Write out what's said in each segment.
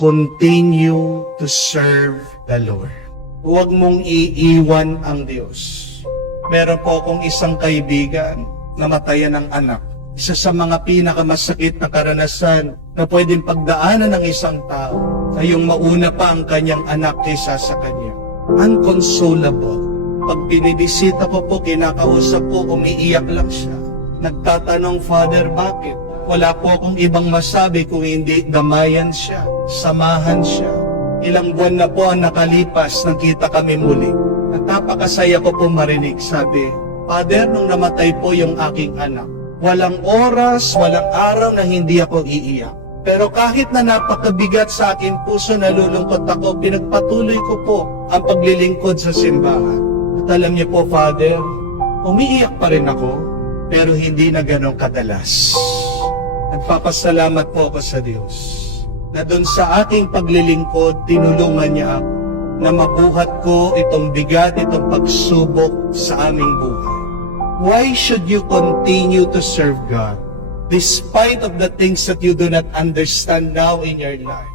continue to serve the Lord. Huwag mong iiwan ang Diyos. Meron po akong isang kaibigan na matayan ng anak. Isa sa mga pinakamasakit na karanasan na pwedeng pagdaanan ng isang tao ay yung mauna pa ang kanyang anak kaysa sa kanya. Unconsolable. Pag binibisita ko po, kinakausap ko, umiiyak lang siya. Nagtatanong, Father, bakit? Wala po akong ibang masabi kung hindi damayan siya, samahan siya. Ilang buwan na po ang nakalipas, nagkita kami muli. At napakasaya ko po marinig, sabi, Father, nung namatay po yung aking anak, walang oras, walang araw na hindi ako iiyak. Pero kahit na napakabigat sa aking puso, nalulungkot ako, pinagpatuloy ko po ang paglilingkod sa simbahan. At alam niyo po, Father, umiiyak pa rin ako, pero hindi na ganong kadalas. Nagpapasalamat po ako sa Diyos na doon sa aking paglilingkod, tinulungan niya ako na mabuhat ko itong bigat, itong pagsubok sa aming buhay. Why should you continue to serve God despite of the things that you do not understand now in your life?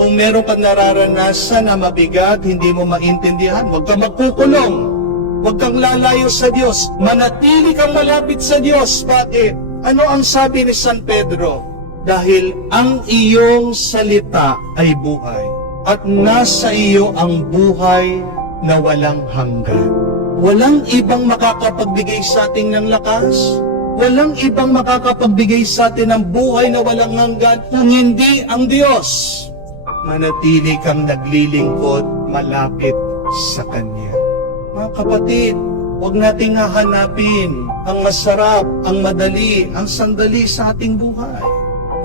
Kung meron kang nararanasan na mabigat, hindi mo maintindihan, huwag kang magkukulong. Huwag kang lalayo sa Diyos. Manatili kang malapit sa Diyos. Bakit? Ano ang sabi ni San Pedro? Dahil ang iyong salita ay buhay, at nasa iyo ang buhay na walang hanggan. Walang ibang makakapagbigay sa atin ng lakas. Walang ibang makakapagbigay sa atin ng buhay na walang hanggan kung hindi ang Diyos. Manatili kang naglilingkod malapit sa Kanya. Mga kapatid, huwag nating hahanapin ang masarap, ang madali, ang sandali sa ating buhay.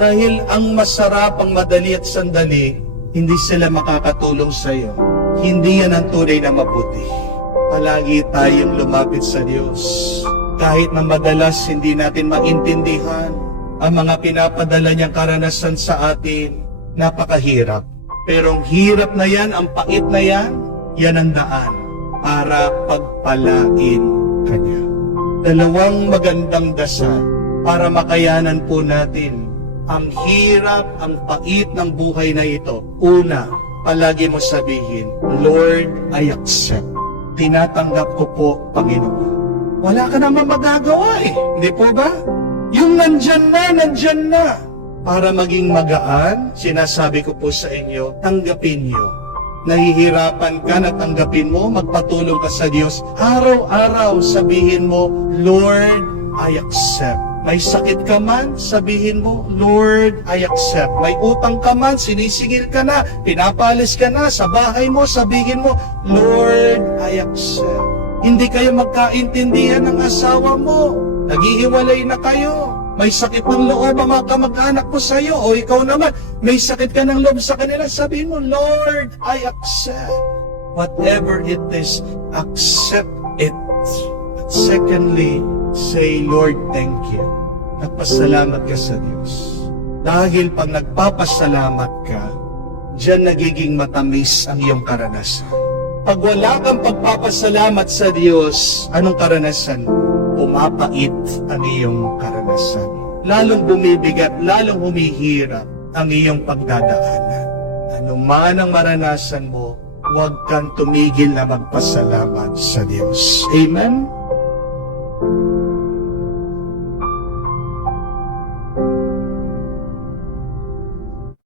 Dahil ang masarap, ang madali at sandali, hindi sila makakatulong sa iyo. Hindi yan ang tunay na mabuti. Palagi tayong lumapit sa Diyos. Kahit na madalas hindi natin maintindihan ang mga pinapadala niyang karanasan sa atin, napakahirap. Pero ang hirap na yan, ang pait na yan, yan ang daan para pagpalain Kanya. Dalawang magandang dasal para makayanan po natin ang hirap, ang pait ng buhay na ito. Una, palagi mo sabihin, Lord, I accept. Tinatanggap ko po, Panginoon. Wala ka naman magagawa eh. Hindi po ba? Yung nandyan na. Para maging magaan, sinasabi ko po sa inyo, tanggapin nyo. Nahihirapan ka na tanggapin mo, magpatulong ka sa Diyos. Araw-araw sabihin mo, Lord, I accept. May sakit ka man, sabihin mo, Lord, I accept. May utang ka man, sinisingil ka na, pinapalis ka na, sa bahay mo, sabihin mo, Lord, I accept. Hindi kayo magkaintindihan ng asawa mo, naghihiwalay na kayo. May sakit ng loob ang mga kamag-anak mo sa iyo, o ikaw naman, may sakit ka ng loob sa kanila, sabihin mo, Lord, I accept. Whatever it is, accept it. At secondly, say, Lord, thank you. Nagpasalamat ka sa Diyos. Dahil pag nagpapasalamat ka, diyan nagiging matamis ang iyong karanasan. Pag wala kang pagpapasalamat sa Diyos, anong karanasan? Pumapait ang iyong karanasan. Lalong bumibigat, lalong humihirap ang iyong pagdadaanan. Ano man ang maranasan mo, huwag kang tumigil na magpasalamat sa Diyos. Amen?